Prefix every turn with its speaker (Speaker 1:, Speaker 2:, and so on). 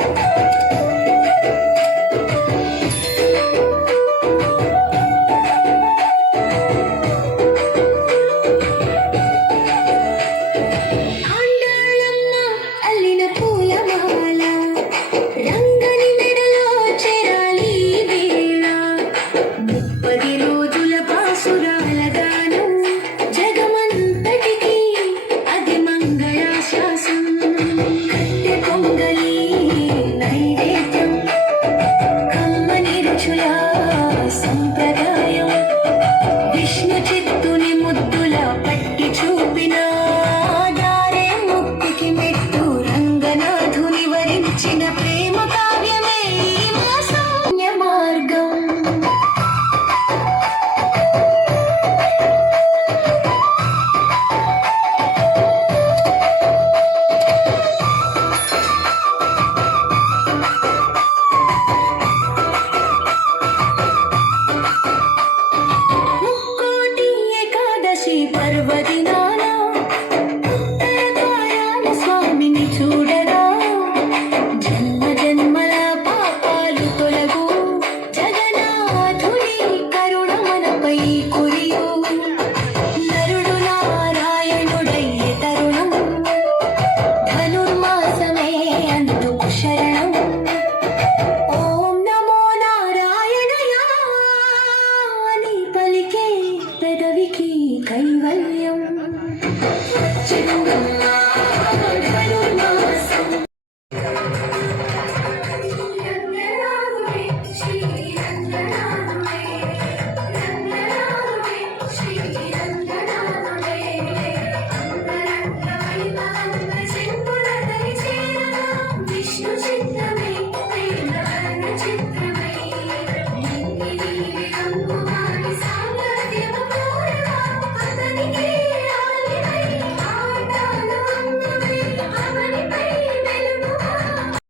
Speaker 1: Woo! William. cây vây ông trên đường